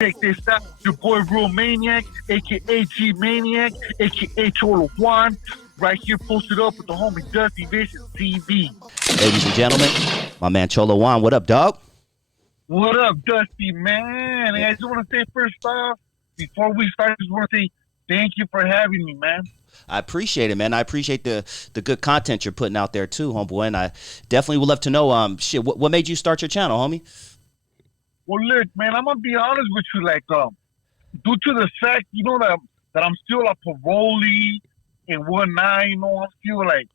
Check this out. Your boy Real Maniac, aka G Maniac, aka Cholo Juan, right here posted up with the homie Dusty Vicious TV. Ladies and gentlemen, my man Cholo Juan. What up, dog? What up, Dusty, man? And I just want to say first off, before we start, I just want to say thank you for having me, man. I appreciate it, man. I appreciate the good content you're putting out there too, homeboy. And I definitely would love to know, what made you start your channel, homie? Well, look, man, I'm gonna be honest with you, like, due to the fact, you know, that I'm still a parolee and whatnot, you know, I'm still like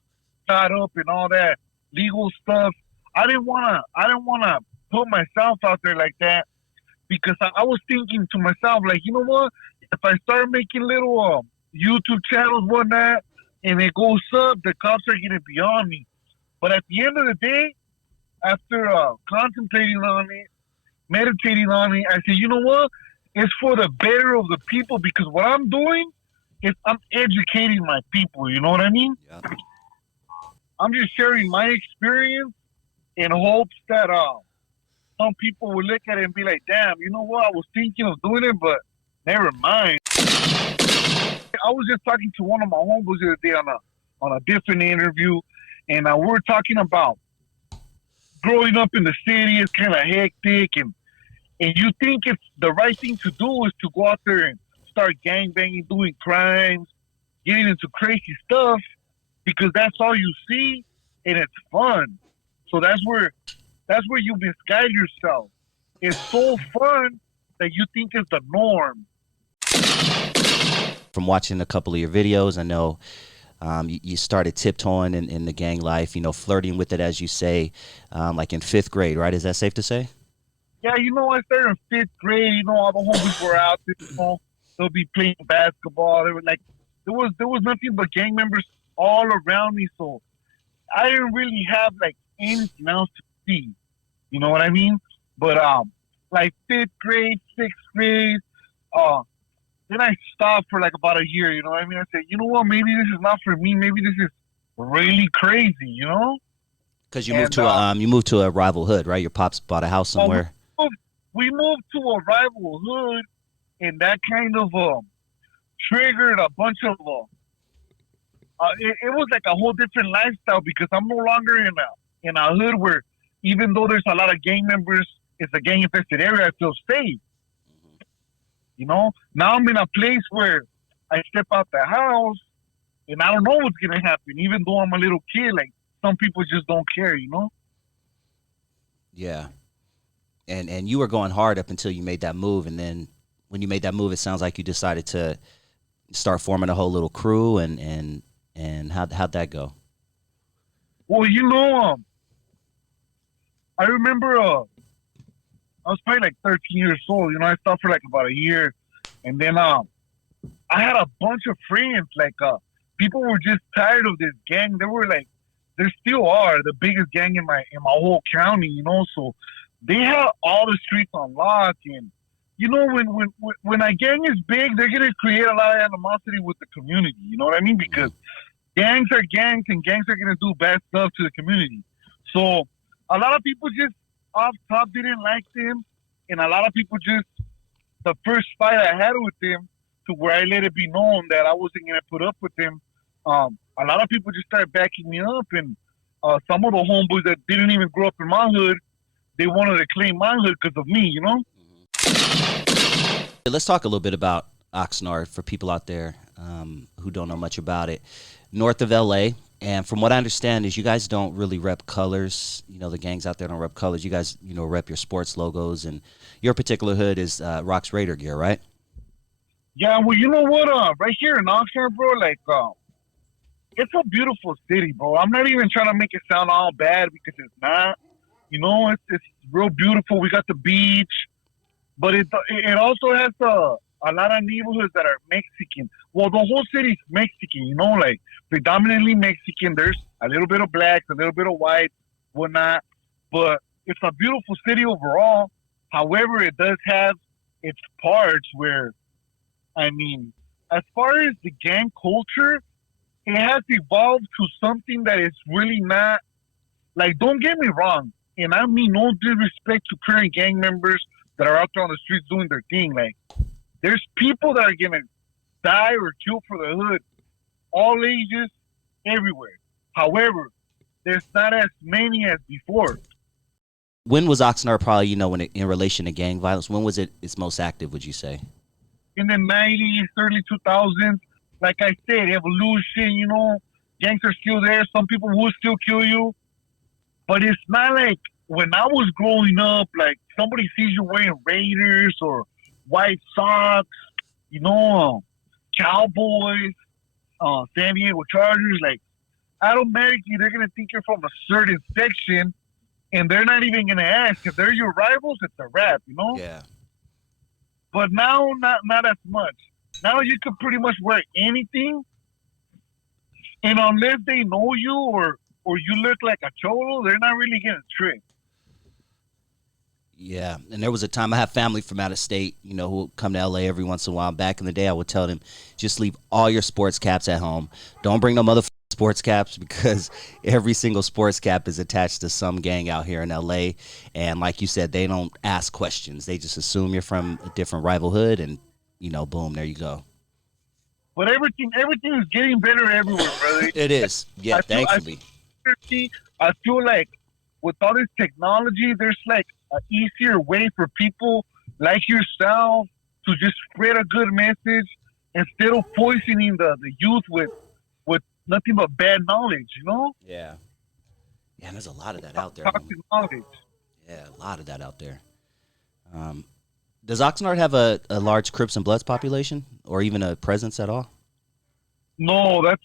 tied up and all that legal stuff. I didn't wanna put myself out there like that because I was thinking to myself, like, you know what? If I start making little YouTube channels, whatnot, and it goes up, the cops are gonna be on me. But at the end of the day, after contemplating on it, meditating on it, I said, you know what? It's for the better of the people because what I'm doing is I'm educating my people. You know what I mean? Yeah. I'm just sharing my experience in hopes that some people will look at it and be like, damn, you know what? I was thinking of doing it, but never mind. I was just talking to one of my homeboys the other day on a different interview, and we were talking about growing up in the city is kind of hectic, and you think it's the right thing to do is to go out there and start gangbanging, doing crimes, getting into crazy stuff because that's all you see and it's fun. So that's where you misguide yourself. It's so fun that you think it's the norm. From watching a couple of your videos, I know you started tiptoeing in the gang life, you know, flirting with it, as you say, like in 5th grade, right? Is that safe to say? Yeah, you know, I started in 5th grade. You know, all the homies were out there. You know, they'll be playing basketball. They were like, there was nothing but gang members all around me. So I didn't really have like anything else to see. You know what I mean? But like 5th grade, 6th grade, then I stopped for like about a year. You know what I mean? I said, you know what? Maybe this is not for me. Maybe this is really crazy. You know? Because you moved to a rival hood, right? Your pops bought a house somewhere. We moved to a rival hood, and that kind of triggered a bunch of it was like a whole different lifestyle because I'm no longer in a hood where even though there's a lot of gang members, it's a gang infested area. I feel safe. You know, now I'm in a place where I step out the house and I don't know what's gonna happen. Even though I'm a little kid, like some people just don't care. You know? Yeah. And you were going hard up until you made that move, and then when you made that move, it sounds like you decided to start forming a whole little crew. And how'd that go? Well, you know, I remember I was probably like 13 years old. You know, I stopped for like about a year, and then I had a bunch of friends. Like people were just tired of this gang. They were like, they still are the biggest gang in my whole county. You know, so they have all the streets on lock, and you know when a gang is big, they're gonna create a lot of animosity with the community. You know what I mean? Because gangs are gangs, and gangs are gonna do bad stuff to the community. So a lot of people just off top didn't like them, and a lot of people just the first fight I had with them, to where I let it be known that I wasn't gonna put up with them. A lot of people just started backing me up, and some of the homeboys that didn't even grow up in my hood, they wanted to claim my hood because of me, you know? Let's talk a little bit about ONXNARD for people out there who don't know much about it. North of LA, and from what I understand is you guys don't really rep colors. You know, the gangs out there don't rep colors. You guys, you know, rep your sports logos, and your particular hood is Rocks Raider gear, right? Yeah, well, you know what? Right here in Oxnard, bro, like, it's a beautiful city, bro. I'm not even trying to make it sound all bad because it's not. You know, it's real beautiful. We got the beach, but it also has a lot of neighborhoods that are Mexican. Well, the whole city's Mexican, you know, like predominantly Mexican. There's a little bit of blacks, a little bit of whites, whatnot. But it's a beautiful city overall. However, it does have its parts where, I mean, as far as the gang culture, it has evolved to something that is really not, like, don't get me wrong, and I mean no disrespect to current gang members that are out there on the streets doing their thing. Like, there's people that are gonna die or kill for the hood, all ages, everywhere. However, there's not as many as before. When was Oxnard probably, in relation to gang violence? When was it its most active, would you say? In the 90s, early 2000s, like I said, evolution, gangs are still there. Some people will still kill you. But it's not like when I was growing up, like somebody sees you wearing Raiders or White Sox, Cowboys, San Diego Chargers, like automatically they're gonna think you're from a certain section, and they're not even gonna ask if they're your rivals. It's a wrap. Yeah. But now, not as much. Now you can pretty much wear anything, and unless they know you or you look like a cholo, they're not really gonna trip. Yeah, and there was a time I have family from out of state, who would come to LA every once in a while. Back in the day, I would tell them, just leave all your sports caps at home. Don't bring no motherfucking sports caps, because every single sports cap is attached to some gang out here in LA. And like you said, they don't ask questions. They just assume you're from a different rival hood, and boom, there you go. But everything is getting better everywhere, brother. It is, yeah, thankfully. I feel like with all this technology, there's like an easier way for people like yourself to just spread a good message instead of poisoning the youth with nothing but bad knowledge. Yeah. Yeah, and there's a lot of that out there. Toxic knowledge. Yeah, a lot of that out there. Does Oxnard have a large Crips and Bloods population, or even a presence at all? No, that's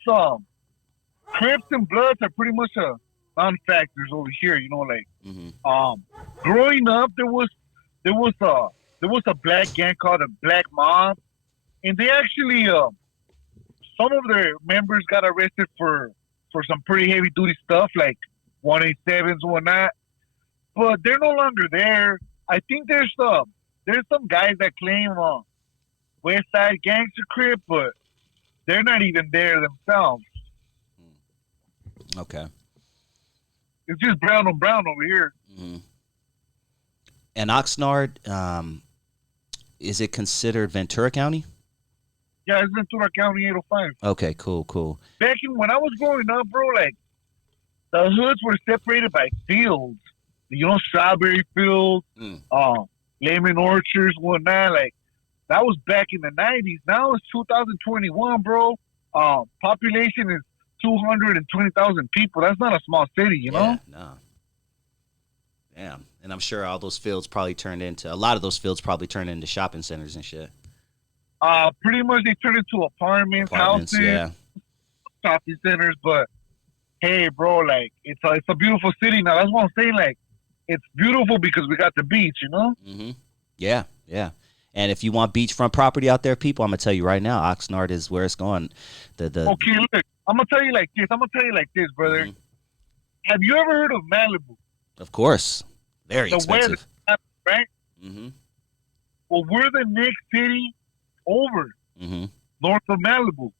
Crips and Bloods are pretty much non-factors over here. Growing up, there was a black gang called the Black Mob, and they actually some of their members got arrested for some pretty heavy duty stuff like 187s and whatnot. But they're no longer there. I think there's some guys that claim West Side Gangster Crip, but they're not even there themselves. Okay. It's just brown on brown over here. Mm-hmm. And Oxnard, is it considered Ventura County? Yeah, it's Ventura County 805. Okay, cool. Back when I was growing up, bro, like the hoods were separated by fields. Strawberry fields, lemon orchards, whatnot. Like that was back in the 90s. Now it's 2021, bro. Population is 220,000 people. That's not a small city, you know? Yeah, no. Damn. And I'm sure a lot of those fields probably turned into shopping centers and shit. Pretty much they turned into apartments, houses, yeah. shopping centers. But hey, bro, like it's a beautiful city now. That's what I'm saying. Like it's beautiful because we got the beach, Mm-hmm. Yeah. And if you want beachfront property out there, people, I'm gonna tell you right now, Oxnard is where it's going. Okay, look, I'm gonna tell you like this, brother. Mm-hmm. Have you ever heard of Malibu? Of course, very expensive. Right? Mm-hmm. Well, we're the next city over, north of Malibu.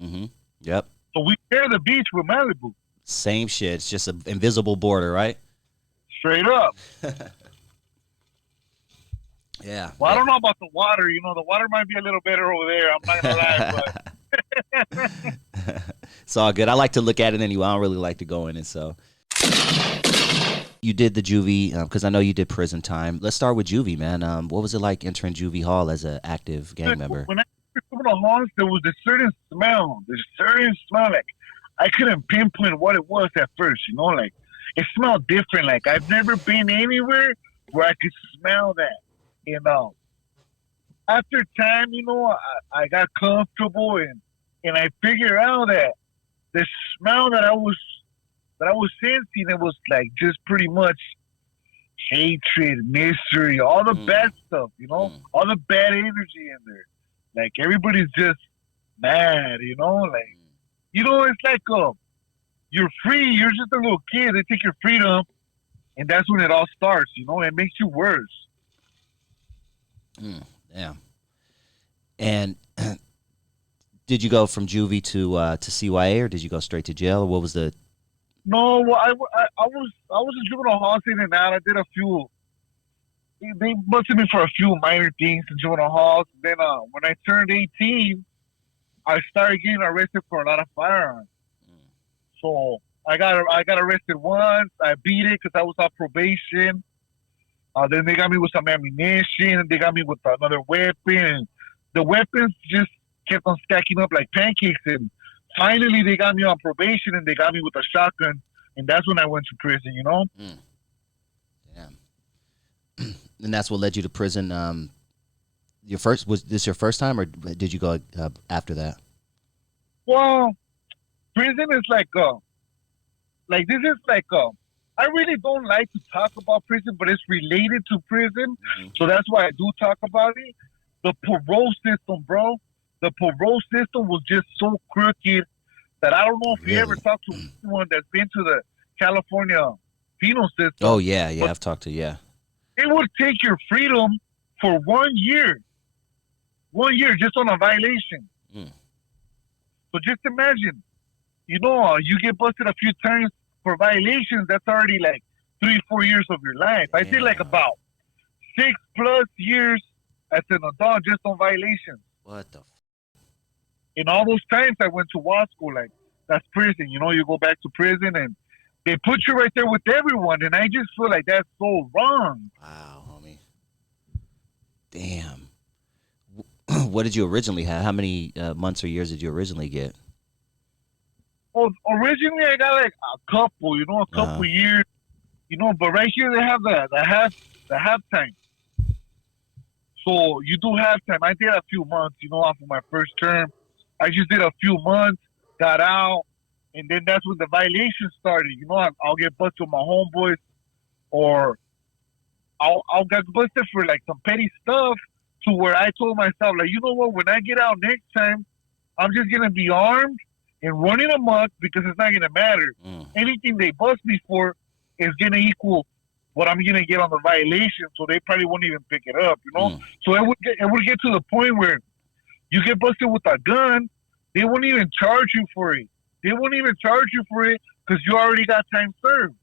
Mm-hmm. Yep. So we share the beach with Malibu. Same shit. It's just an invisible border, right? Straight up. Yeah. Well, I don't know about the water. The water might be a little better over there. I'm not gonna lie, but it's all good. I like to look at it anyway. I don't really like to go in it. So you did the juvie because I know you did prison time. Let's start with juvie, man. What was it like entering juvie hall as an active gang member? When I entered the halls, there was a certain smell. Like I couldn't pinpoint what it was at first. Like it smelled different. Like I've never been anywhere where I could smell that. After time, I got comfortable and I figured out that the smell that I was sensing, it was like just pretty much hatred, misery, all the bad stuff, all the bad energy in there. Like everybody's just mad, like it's like you're free, you're just a little kid, they take your freedom, and that's when it all starts, it makes you worse. Yeah. And did you go from juvie to CYA, or did you go straight to jail, or what was the? No, well, I was in juvenile hall in and out. I did a few they busted me for a few minor things in juvenile halls. Then when I turned 18, I started getting arrested for a lot of firearms. So I got arrested once. I beat it because I was on probation. Then they got me with some ammunition. They got me with another weapon. And the weapons just kept on stacking up like pancakes. And finally, they got me on probation and they got me with a shotgun. And that's when I went to prison. You know. Damn. And that's what led you to prison. Was this your first time, or did you go after that? Well, prison is like this is I really don't like to talk about prison, but it's related to prison, so that's why I do talk about it. The parole system, bro. The parole system was just so crooked that I don't know if you ever Really? talked to anyone that's been to the California penal system. Oh yeah, but I've talked to it would take your freedom for 1 year just on a violation. Mm. So just imagine, you get busted a few times for violations. That's already like 3-4 years of your life. I did like about 6+ years as an adult just on violations. What the? In all those times I went to law school, like that's prison. You go back to prison and they put you right there with everyone, and I just feel like that's so wrong. Wow, homie. Damn. What did you originally have? How many months or years did you originally get? Well, originally I got like a couple years, but right here they have the halftime. So you do halftime. I did a few months, off of my first term. I just did a few months, got out, and then that's when the violation started. I'll get busted with my homeboys, or I'll get busted for like some petty stuff, to where I told myself, like, you know what, when I get out next time, I'm just gonna be armed and running amok, because it's not gonna matter. Anything they bust me for is gonna equal what I'm gonna get on the violation, so they probably won't even pick it up, So it would get to the point where you get busted with a gun, they won't even charge you for it. They won't even charge you for it because you already got time served.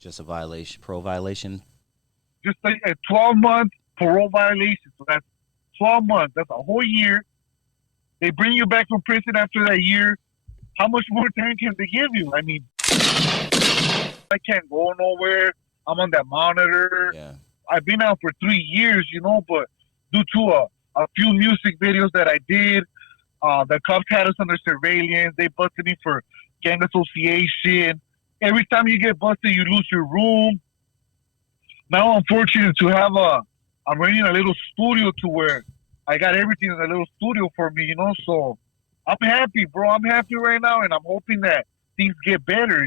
Just a violation, parole violation. Just like a 12-month parole violation. So that's 12 months. That's a whole year. They bring you back from prison after that year. How much more time can they give you? I mean, I can't go nowhere. I'm on that monitor. Yeah. I've been out for 3 years, but due to a few music videos that I did, the cops had us under surveillance. They busted me for gang association. Every time you get busted, you lose your room. Now I'm fortunate to have I'm renting a little studio to where I got everything in a little studio for me, so I'm happy, bro. I'm happy right now, and I'm hoping that things get better,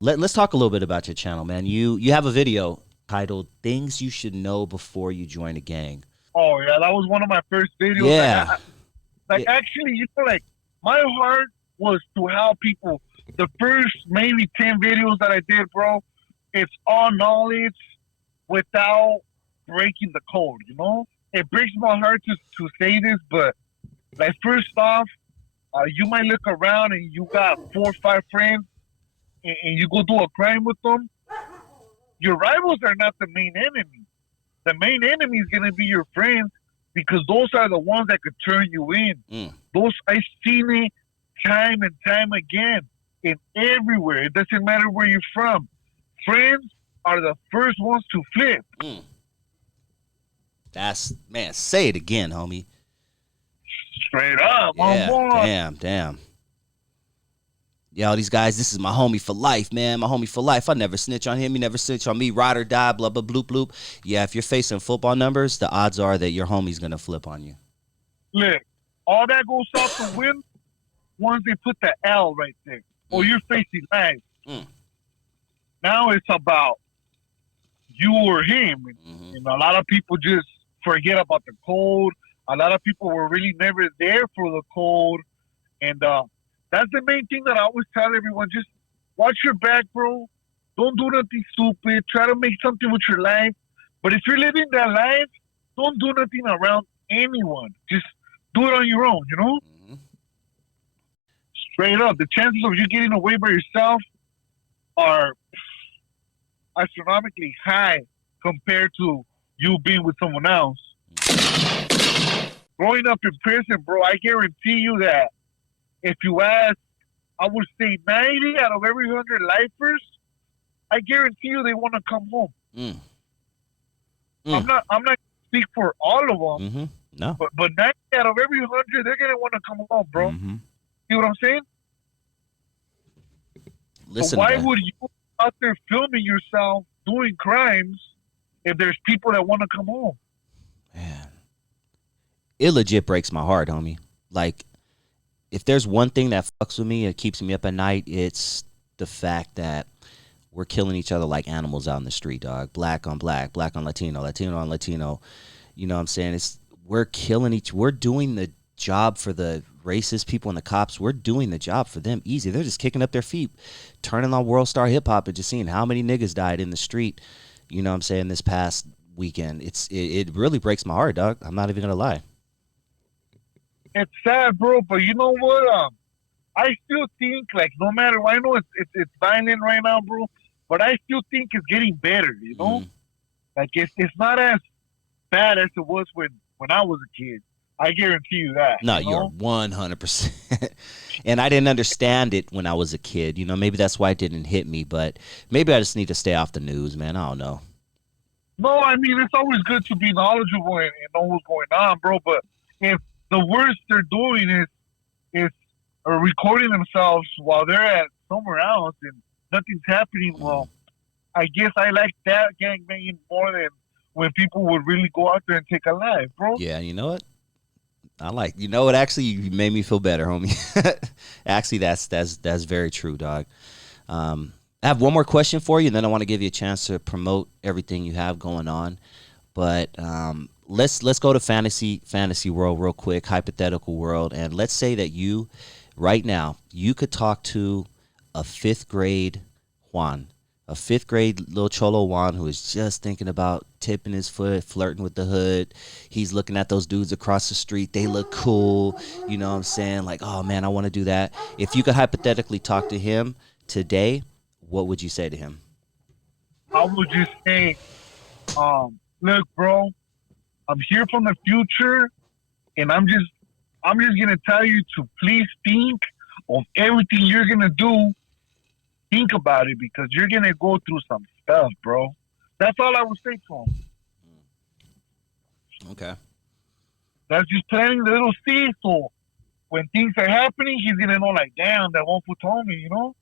Let's talk a little bit about your channel, man. You have a video titled "Things You Should Know Before You Join a Gang." Oh yeah, that was one of my first videos. Yeah. Actually, like my heart was to help people. The first maybe 10 videos that I did, bro, it's all knowledge without breaking the code, It breaks my heart to say this, but like first off, you might look around and you got 4 or 5 friends and you go do a crime with them. Your rivals are not the main enemy. The main enemy is going to be your friends, because those are the ones that could turn you in. Those, I've seen it time and time again, and everywhere. It doesn't matter where you're from. Friends are the first ones to flip. Man, say it again, homie. Straight up. Yeah, damn. Yo, these guys, this is my homie for life, man. My homie for life. I never snitch on him. He never snitch on me. Ride or die, blah, blah, bloop, bloop. Yeah, if you're facing football numbers, the odds are that your homie's going to flip on you. Look, all that goes out the wind once they put the L right there. Or you're facing life. Now it's about you or him. And a lot of people just forget about the code. A lot of people were really never there for the code. And that's the main thing that I always tell everyone. Just watch your back, bro. Don't do nothing stupid. Try to make something with your life. But if you're living that life, don't do nothing around anyone. Just do it on your own, Straight up. The chances of you getting away by yourself are astronomically high compared to you being with someone else. Growing up in prison, bro, I guarantee you that if you ask, I would say 90 out of every 100 lifers, I guarantee you they want to come home. I'm not speak for all of them, No, but 90 out of every 100, they're gonna want to come home, bro. See what I'm saying? Listen. So why would you out there filming yourself doing crimes if there's people that want to come home? Man, it legit breaks my heart, homie. Like, if there's one thing that fucks with me, it keeps me up at night, it's the fact that we're killing each other like animals out in the street, dog. Black on black, black on Latino, Latino on Latino. You know what I'm saying? We're killing we're doing the job for the racist people and the cops. We're doing the job for them easy. They're just kicking up their feet, turning on World Star Hip Hop and just seeing how many niggas died in the street, you know what I'm saying, this past weekend. It really breaks my heart, dog. I'm not even gonna lie. It's sad, bro, but you know what? I still think, like, no matter what, I know it's violent right now, bro, but I still think it's getting better, you know? Like, it's not as bad as it was when I was a kid. I guarantee you that. No, you you're know? 100%. And I didn't understand it when I was a kid. You know, maybe that's why it didn't hit me, but maybe I just need to stay off the news, man. I don't know. No, I mean, it's always good to be knowledgeable and know what's going on, bro, but if the worst they're doing is recording themselves while they're at somewhere else and nothing's happening, well, I guess I like that gangbanging more than when people would really go out there and take a life, bro. Yeah, you know what? You know what? Actually, you made me feel better, homie. Actually, that's very true, dog. I have one more question for you, and then I want to give you a chance to promote everything you have going on. But let's go to fantasy world real quick, hypothetical world, and let's say that you, right now, you could talk to a 5th grade Juan. A 5th grade little Cholo Juan who is just thinking about tipping his foot, flirting with the hood. He's looking at those dudes across the street. They look cool. You know what I'm saying? Like, oh, man, I want to do that. If you could hypothetically talk to him today, what would you say to him? I would just say, look, bro, I'm here from the future, and I'm just gonna tell you to please think of everything you're gonna do. Think about it, because you're gonna go through some stuff, bro. That's all I would say to him. Okay. That's just planting the little seed, so when things are happening, he's gonna know, like, damn, that one fool told me, you know?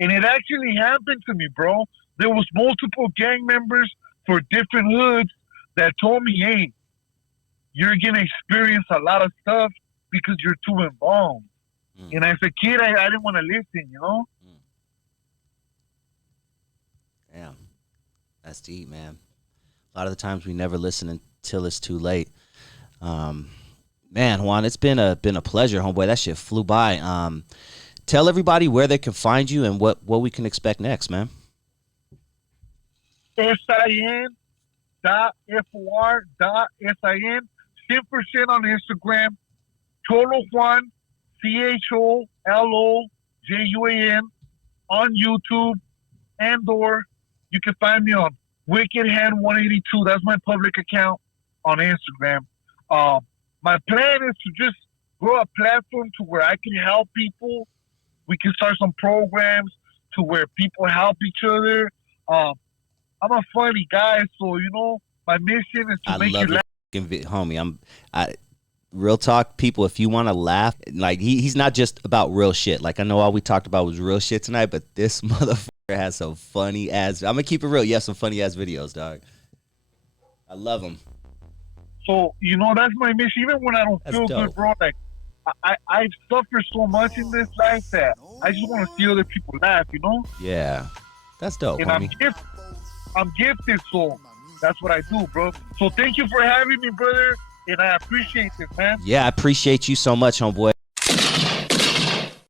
And it actually happened to me, bro. There was multiple gang members for different hoods that told me, hey, you're gonna experience a lot of stuff because you're too involved. And as a kid, I didn't want to listen, you know? Damn. That's deep, man. A lot of the times we never listen until it's too late. Man, Juan, it's been a pleasure, homeboy. That shit flew by. Tell everybody where they can find you and what we can expect next, man. SIN.FOR.SIN. 10% on Instagram. Cholo Juan, CHOLOJUAN on YouTube, and/or you can find me on Wicked Hand 182. That's my public account on Instagram. My plan is to just grow a platform to where I can help people. We can start some programs to where people help each other. I'm a funny guy, so, you know, my mission is to make you laugh. Homie, real talk, people, if you want to laugh, like, he's not just about real shit. Like, I know all we talked about was real shit tonight, but this motherfucker has some funny ass. I'm gonna keep it real. You have some funny ass videos, dog. I love them. So, you know, that's my mission. Even when I don't feel good, bro, like, I've suffered so much in this life that I just want to see other people laugh, you know? Yeah. That's dope, and homie. I'm gifted, so that's what I do, bro. So thank you for having me, brother, and I appreciate this, man. Yeah, I appreciate you so much, homeboy.